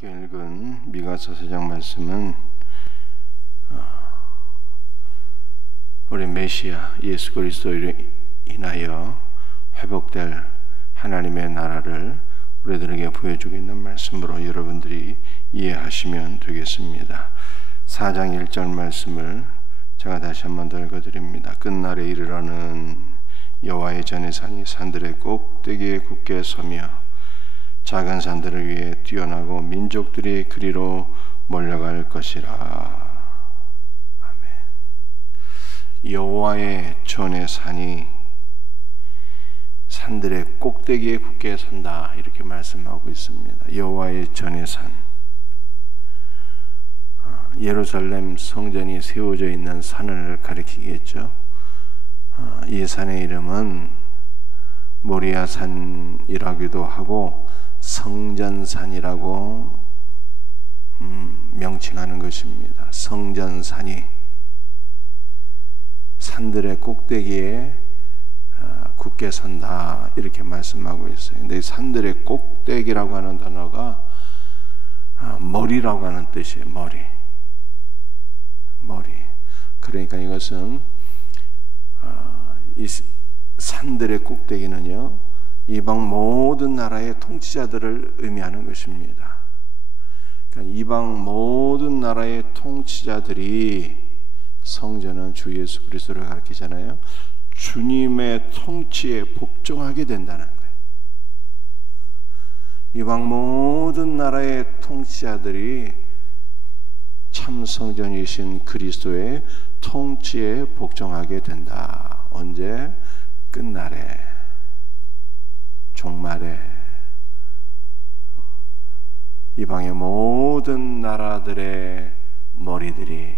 함께 읽은 미가서 4장 말씀은 우리 메시아 예수 그리스도로 인하여 회복될 하나님의 나라를 우리들에게 보여주고 있는 말씀으로 여러분들이 이해하시면 되겠습니다. 4장 1절 말씀을 제가 다시 한번 더 읽어드립니다. 끝날에 이르러는 여호와의 전의 산이 산들의 꼭대기에 굳게 서며 작은 산들을 위해 뛰어나고 민족들이 그리로 몰려갈 것이라. 아멘. 여호와의 전의 산이 산들의 꼭대기에 굳게 선다, 이렇게 말씀하고 있습니다. 여호와의 전의 산, 예루살렘 성전이 세워져 있는 산을 가리키겠죠. 이 산의 이름은 모리아산이라기도 하고 성전산이라고 명칭하는 것입니다. 성전산이 산들의 꼭대기에 굳게 선다, 이렇게 말씀하고 있어요. 근데 산들의 꼭대기라고 하는 단어가 머리라고 하는 뜻이에요. 머리. 그러니까 이것은 이 산들의 꼭대기는요, 이방 모든 나라의 통치자들을 의미하는 것입니다. 그러니까 이방 모든 나라의 통치자들이, 성전은 주 예수 그리스도를 가리키잖아요. 주님의 통치에 복종하게 된다는 거예요. 이방 모든 나라의 통치자들이 참 성전이신 그리스도의 통치에 복종하게 된다. 언제? 끝날에, 종말에 이방의 모든 나라들의 머리들이,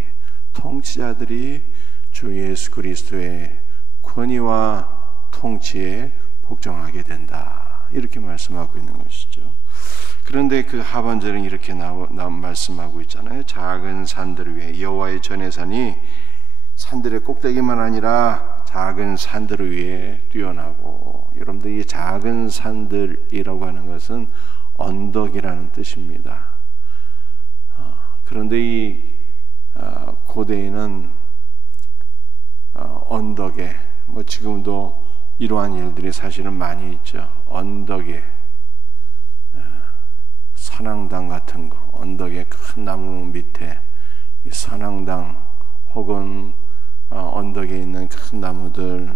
통치자들이 주 예수 그리스도의 권위와 통치에 복종하게 된다, 이렇게 말씀하고 있는 것이죠. 그런데 그 하반절은 이렇게 말씀하고 있잖아요. 작은 산들을 위해 여호와의 전의 산이 산들의 꼭대기만 아니라 작은 산들을 위해 뛰어나고, 여러분들 이 작은 산들이라고 하는 것은 언덕이라는 뜻입니다. 그런데 이 고대에는 언덕에, 지금도 이러한 일들이 사실은 많이 있죠. 언덕에 선앙당 같은 거, 언덕에 큰 나무 밑에 선앙당 혹은 언덕에 있는 큰 나무들,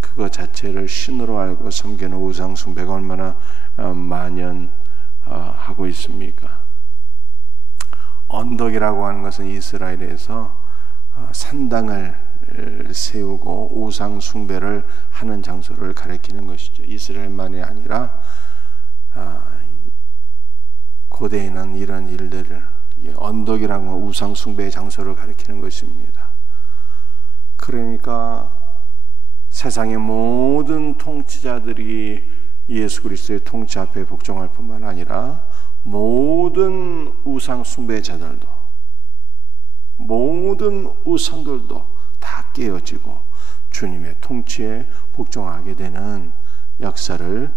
그거 자체를 신으로 알고 섬기는 우상 숭배가 얼마나 만연하고 있습니까? 언덕이라고 하는 것은 이스라엘에서 산당을 세우고 우상 숭배를 하는 장소를 가리키는 것이죠. 이스라엘만이 아니라 고대에는 이런 일들을, 언덕이라는 건 우상 숭배의 장소를 가리키는 것입니다. 그러니까 세상의 모든 통치자들이 예수 그리스도의 통치 앞에 복종할 뿐만 아니라 모든 우상 숭배자들도, 모든 우상들도 다 깨어지고 주님의 통치에 복종하게 되는 역사를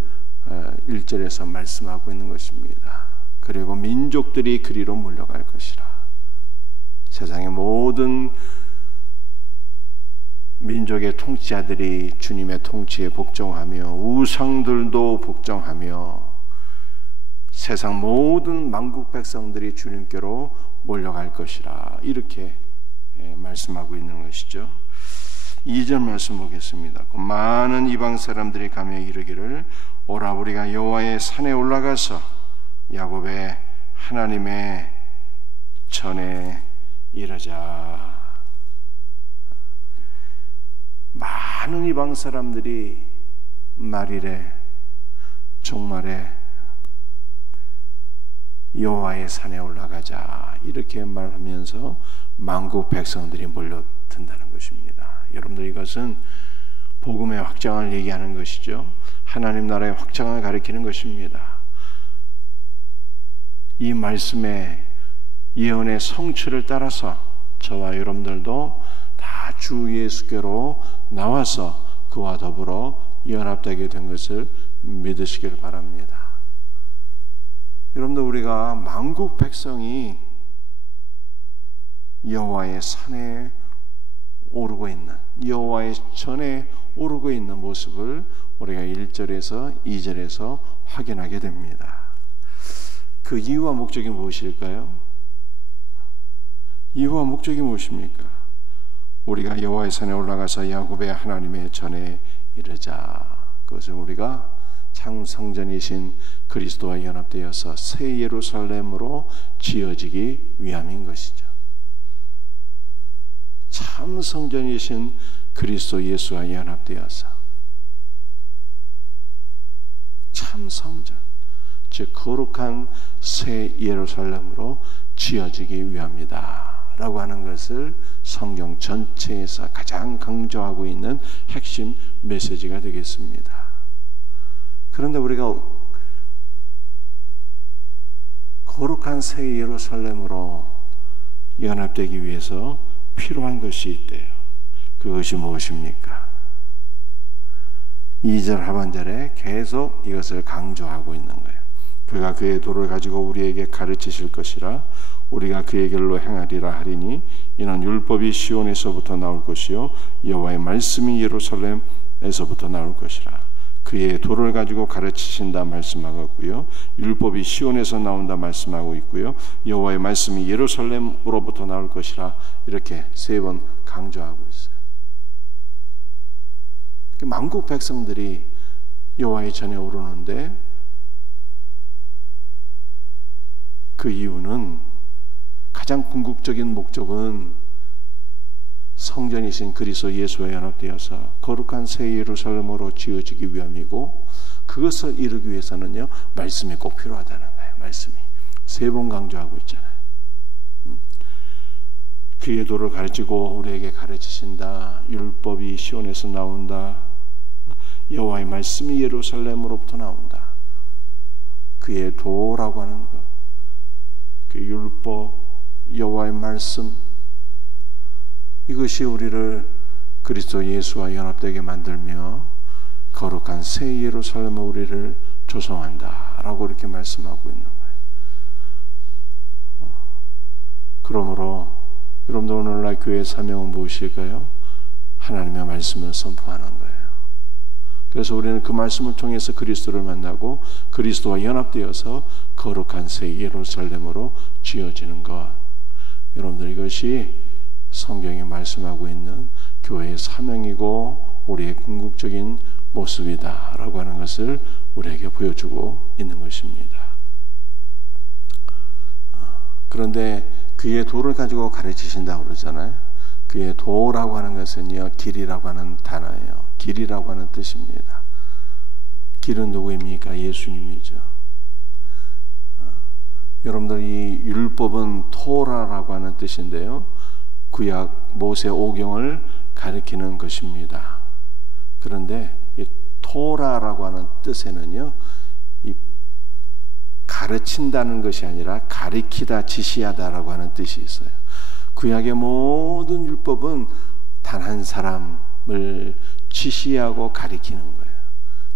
1절에서 말씀하고 있는 것입니다. 그리고 민족들이 그리로 몰려갈 것이라. 세상의 모든 민족의 통치자들이 주님의 통치에 복종하며 우상들도 복종하며 세상 모든 만국 백성들이 주님께로 몰려갈 것이라, 이렇게 말씀하고 있는 것이죠. 2절 말씀 보겠습니다. 많은 이방 사람들이 가며 이르기를, 오라 우리가 여호와의 산에 올라가서 야곱의 하나님의 전에 이르자. 많은 이방 사람들이 말일에, 종말에 여호와의 산에 올라가자, 이렇게 말하면서 만국 백성들이 몰려든다는 것입니다. 여러분들, 이것은 복음의 확장을 얘기하는 것이죠. 하나님 나라의 확장을 가리키는 것입니다. 이 말씀의 예언의 성취를 따라서 저와 여러분들도 다 주 예수께로 나와서 그와 더불어 연합되게 된 것을 믿으시길 바랍니다. 여러분들 우리가 만국 백성이 여호와의 산에 오르고 있는, 여호와의 전에 오르고 있는 모습을 우리가 1절에서 2절에서 확인하게 됩니다. 그 이유와 목적이 무엇일까요? 이유와 목적이 무엇입니까? 우리가 여호와의 산에 올라가서 야곱의 하나님의 전에 이르자. 그것을 우리가 참 성전이신 그리스도와 연합되어서 새 예루살렘으로 지어지기 위함인 것이죠. 참 성전이신 그리스도 예수와 연합되어서 참 성전, 즉 거룩한 새 예루살렘으로 지어지기 위함이다 라고 하는 것을 성경 전체에서 가장 강조하고 있는 핵심 메시지가 되겠습니다. 그런데 우리가 거룩한 새 예루살렘으로 연합되기 위해서 필요한 것이 있대요. 그것이 무엇입니까? 2절 하반절에 계속 이것을 강조하고 있는 거예요. 그가 그의 도를 가지고 우리에게 가르치실 것이라 우리가 그의 길로 행하리라 하리니 이는 율법이 시온에서부터 나올 것이요 여호와의 말씀이 예루살렘에서부터 나올 것이라. 그의 도를 가지고 가르치신다 말씀하고요, 율법이 시온에서 나온다 말씀하고 있고요, 여호와의 말씀이 예루살렘으로부터 나올 것이라 이렇게 3번 강조하고 있어요. 만국 백성들이 여호와의 전에 오르는데 그 이유는, 가장 궁극적인 목적은 성전이신 그리스도 예수와 연합되어서 거룩한 새 예루살렘으로 지어지기 위함이고, 그것을 이루기 위해서는요 말씀이 꼭 필요하다는 거예요. 말씀이 3번 강조하고 있잖아요. 그의 도를 가르치고 우리에게 가르치신다, 율법이 시온에서 나온다, 여호와의 말씀이 예루살렘으로부터 나온다. 그의 도라고 하는 것, 그 율법, 여호와의 말씀, 이것이 우리를 그리스도 예수와 연합되게 만들며 거룩한 새 예루살렘에 우리를 조성한다 라고 이렇게 말씀하고 있는 거예요. 그러므로 여러분들 오늘날 교회의 사명은 무엇일까요? 하나님의 말씀을 선포하는 거예요. 그래서 우리는 그 말씀을 통해서 그리스도를 만나고 그리스도와 연합되어서 거룩한 새 예루살렘으로 지어지는 것, 여러분들 이것이 성경이 말씀하고 있는 교회의 사명이고 우리의 궁극적인 모습이다 라고 하는 것을 우리에게 보여주고 있는 것입니다. 그런데 그의 도를 가지고 가르치신다고 그러잖아요. 그의 도라고 하는 것은요 길이라고 하는 단어예요. 길이라고 하는 뜻입니다. 길은 누구입니까? 예수님이죠. 여러분들 이 율법은 토라라고 하는 뜻인데요, 구약 모세 오경을 가리키는 것입니다. 그런데 이 토라라고 하는 뜻에는요 이 가르친다는 것이 아니라 가리키다, 지시하다라고 하는 뜻이 있어요. 구약의 모든 율법은 단 한 사람을 지시하고 가리키는 거예요.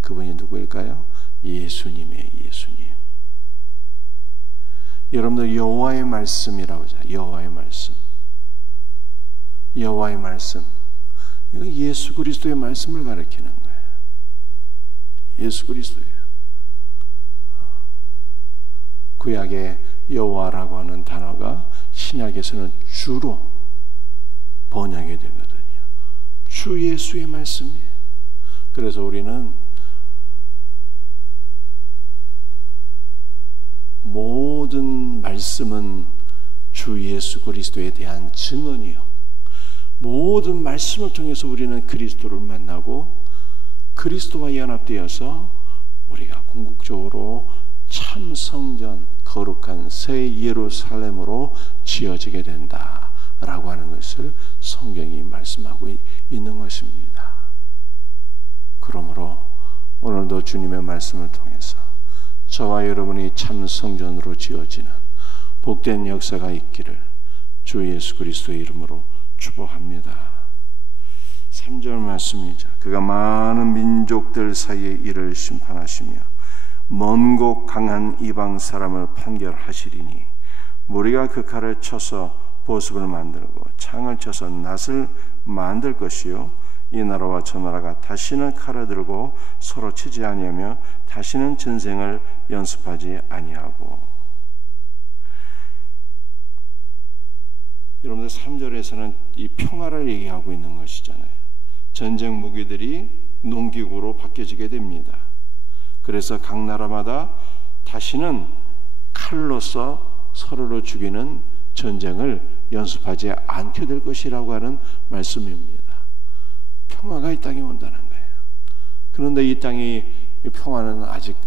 그분이 누구일까요? 예수님이에요. 예수님. 여러분들 여호와의 말씀이라고 하죠. 여호와의 말씀. 여호와의 말씀. 이거 예수 그리스도의 말씀을 가리키는 거예요. 예수 그리스도예요. 구약의 여호와라고 하는 단어가 신약에서는 주로 번역이 되거든요. 주 예수의 말씀이에요. 그래서 우리는 모든 말씀은 주 예수 그리스도에 대한 증언이요, 모든 말씀을 통해서 우리는 그리스도를 만나고 그리스도와 연합되어서 우리가 궁극적으로 참 성전, 거룩한 새 예루살렘으로 지어지게 된다라고 하는 것을 성경이 말씀하고 있는 것입니다. 그러므로 오늘도 주님의 말씀을 통해서 저와 여러분이 참 성전으로 지어지는 복된 역사가 있기를 주 예수 그리스도의 이름으로 축복합니다. 3절 말씀이죠. 그가 많은 민족들 사이에 이를 심판하시며 먼고 강한 이방 사람을 판결하시리니 무리가 그 칼을 쳐서 보습을 만들고 창을 쳐서 낫을 만들 것이요 이 나라와 저 나라가 다시는 칼을 들고 서로 치지 아니하며 다시는 전쟁을 연습하지 아니하고. 여러분들 3절에서는 이 평화를 얘기하고 있는 것이잖아요. 전쟁 무기들이 농기구로 바뀌어지게 됩니다. 그래서 각 나라마다 다시는 칼로서 서로를 죽이는 전쟁을 연습하지 않게 될 것이라고 하는 말씀입니다. 평화가 이 땅에 온다는 거예요. 그런데 이 땅의 평화는 아직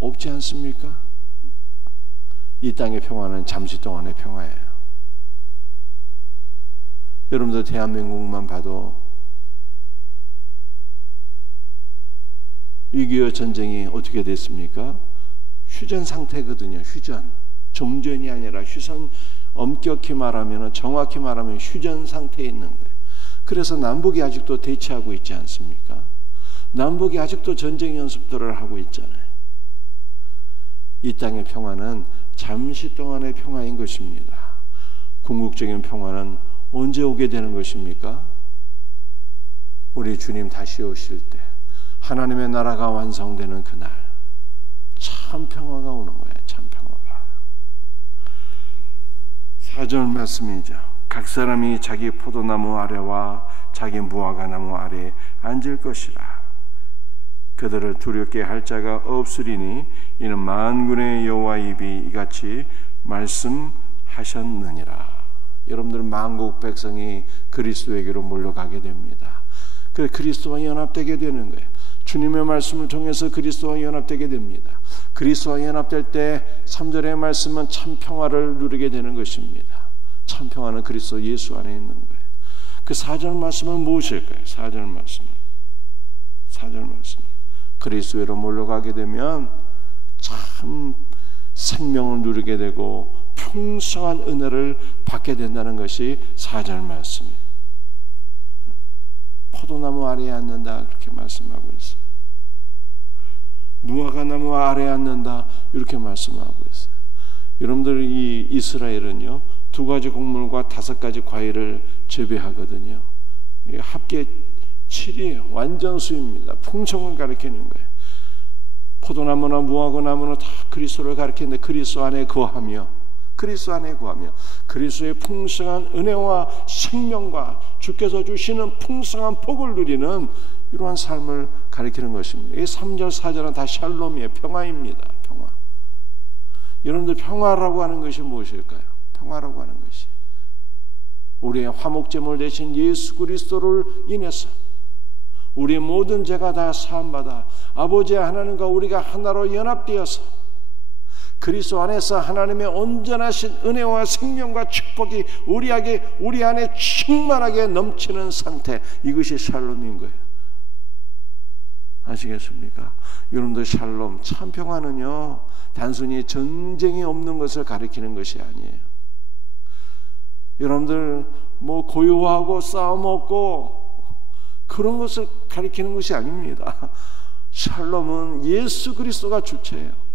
없지 않습니까? 이 땅의 평화는 잠시 동안의 평화예요. 여러분들 대한민국만 봐도 6.25 전쟁이 어떻게 됐습니까? 휴전 상태거든요. 휴전. 종전이 아니라 엄격히 말하면, 정확히 말하면 휴전 상태에 있는 거예요. 그래서 남북이 아직도 대치하고 있지 않습니까? 남북이 아직도 전쟁 연습들을 하고 있잖아요. 이 땅의 평화는 잠시 동안의 평화인 것입니다. 궁극적인 평화는 언제 오게 되는 것입니까? 우리 주님 다시 오실 때, 하나님의 나라가 완성되는 그날 참 평화가 오는 거예요. 참 평화가. 4절 말씀이죠. 각 사람이 자기 포도나무 아래와 자기 무화과 나무 아래에 앉을 것이라. 그들을 두렵게 할 자가 없으리니 이는 만군의 여호와 입이 이같이 말씀하셨느니라. 여러분들 만국 백성이 그리스도에게로 몰려가게 됩니다. 그래서 그리스도와 연합되게 되는 거예요. 주님의 말씀을 통해서 그리스도와 연합되게 됩니다. 그리스도와 연합될 때 3절의 말씀은 참 평화를 누리게 되는 것입니다. 참 평화는 그리스도 예수 안에 있는 거예요. 그 4절 말씀은 무엇일까요? 4절 말씀은 그리스도로 몰려가게 되면 참 생명을 누리게 되고 풍성한 은혜를 받게 된다는 것이 4절 말씀이에요. 포도나무 아래에 앉는다 그렇게 말씀하고 있어요. 무화과나무 아래에 앉는다 이렇게 말씀하고 있어요. 여러분들 이 이스라엘은요 2가지 곡물과 5가지 과일을 재배하거든요. 합계 7이에요. 완전수입니다. 풍성을 가리키는 거예요. 포도나무나 무화과나무는 다 그리스도를 가리키는데 그리스도 안에 거하며 그리스도의 풍성한 은혜와 생명과 주께서 주시는 풍성한 복을 누리는 이러한 삶을 가리키는 것입니다. 이 3절 4절은 다 샬롬이에요. 평화입니다. 평화. 여러분들 평화라고 하는 것이 무엇일까요? 평화라고 하는 것이 우리의 화목제물 되신 예수 그리스도를 인해서 우리의 모든 죄가 다 사함받아 아버지 하나님과 우리가 하나로 연합되어서 그리스도 안에서 하나님의 온전하신 은혜와 생명과 축복이 우리 안에 충만하게 넘치는 상태, 이것이 샬롬인 거예요. 아시겠습니까? 여러분들 샬롬, 참 평화는요 단순히 전쟁이 없는 것을 가리키는 것이 아니에요. 여러분들 뭐 고요하고 싸움 없고 그런 것을 가리키는 것이 아닙니다. 샬롬은 예수 그리스도가 주체예요.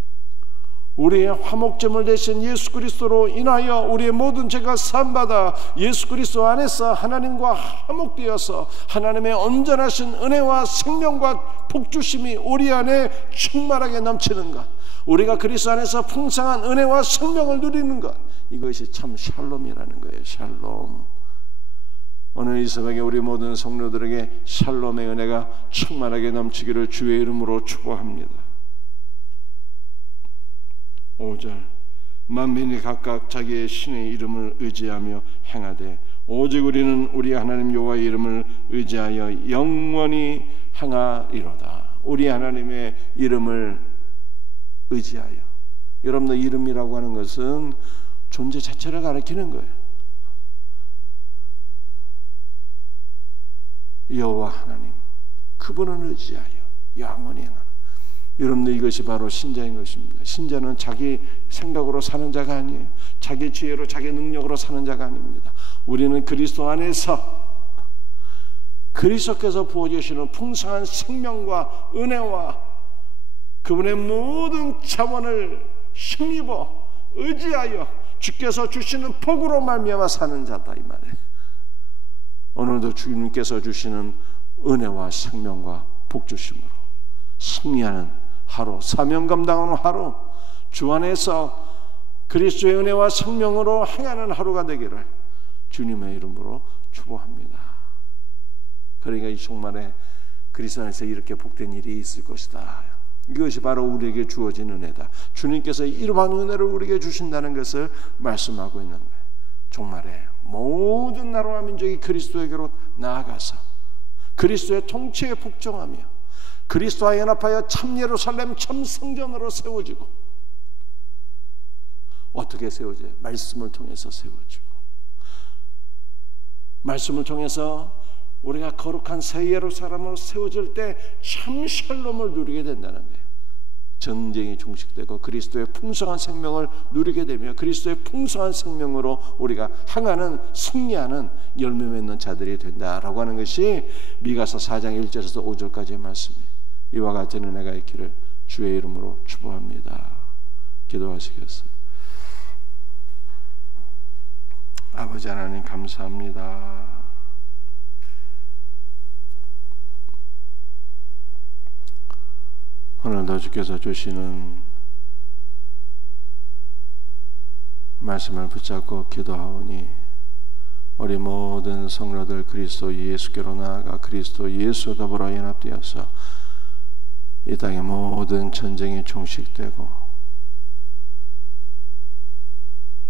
우리의 화목제물 되신 예수 그리스도로 인하여 우리의 모든 죄가 사함받아 예수 그리스도 안에서 하나님과 화목되어서 하나님의 온전하신 은혜와 생명과 복주심이 우리 안에 충만하게 넘치는 것, 우리가 그리스도 안에서 풍성한 은혜와 생명을 누리는 것, 이것이 참 샬롬이라는 거예요. 샬롬. 오늘 이 새벽에 우리 모든 성도들에게 샬롬의 은혜가 충만하게 넘치기를 주의 이름으로 축복합니다. 5절 만민이 각각 자기의 신의 이름을 의지하며 행하되 오직 우리는 우리 하나님 여호와의 이름을 의지하여 영원히 행하리로다. 우리 하나님의 이름을 의지하여. 여러분들 이름이라고 하는 것은 존재 자체를 가리키는 거예요. 여호와 하나님, 그분을 의지하여 영원히 행하는. 여러분들 이것이 바로 신자인 것입니다. 신자는 자기 생각으로 사는 자가 아니에요. 자기 지혜로 자기 능력으로 사는 자가 아닙니다. 우리는 그리스도 안에서 그리스도께서 부어주시는 풍성한 생명과 은혜와 그분의 모든 자원을 힘입어 의지하여 주께서 주시는 복으로 말미암아 사는 자다 이 말이에요. 오늘도 주님께서 주시는 은혜와 생명과 복 주심으로 승리하는 하루, 사명 감당하는 하루, 주 안에서 그리스도의 은혜와 생명으로 행하는 하루가 되기를 주님의 이름으로 축복합니다. 그러니까 이 종말에 그리스도 안에서 이렇게 복된 일이 있을 것이다. 이것이 바로 우리에게 주어진 은혜다. 주님께서 이러한 은혜를 우리에게 주신다는 것을 말씀하고 있는 거예요. 종말에 모든 나라와 민족이 그리스도에게로 나아가서 그리스도의 통치에 복종하며 그리스도와 연합하여 참 예루살렘 참 성전으로 세워지고, 어떻게 세워져요? 말씀을 통해서 세워지고, 말씀을 통해서 우리가 거룩한 새 예루살렘으로 세워질 때 참 샬롬을 누리게 된다는 거예요. 전쟁이 종식되고 그리스도의 풍성한 생명을 누리게 되며 그리스도의 풍성한 생명으로 우리가 행하는 승리하는 열매 맺는 자들이 된다라고 하는 것이 미가서 4장 1절에서 5절까지의 말씀이에요. 이와 같은 은혜가 있기를 주의 이름으로 축복합니다. 기도하시겠어요? 아버지 하나님 감사합니다. 오늘도 주께서 주시는 말씀을 붙잡고 기도하오니 우리 모든 성도들 그리스도 예수께로 나아가 그리스도 예수와 더불어 연합되어서 이 땅의 모든 전쟁이 종식되고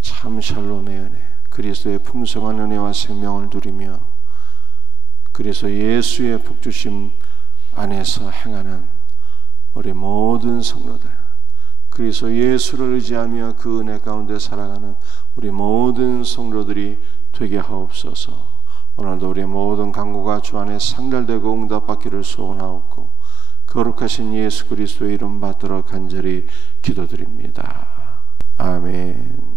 참 샬롬의 은혜, 그리스도의 풍성한 은혜와 생명을 누리며 그리스도 예수의 복주심 안에서 행하는 우리 모든 성도들, 그리스도 예수를 의지하며 그 은혜 가운데 살아가는 우리 모든 성도들이 되게 하옵소서. 오늘도 우리의 모든 간구가 주 안에 상달되고 응답받기를 소원하옵고 거룩하신 예수 그리스도의 이름 받들어 간절히 기도드립니다. 아멘.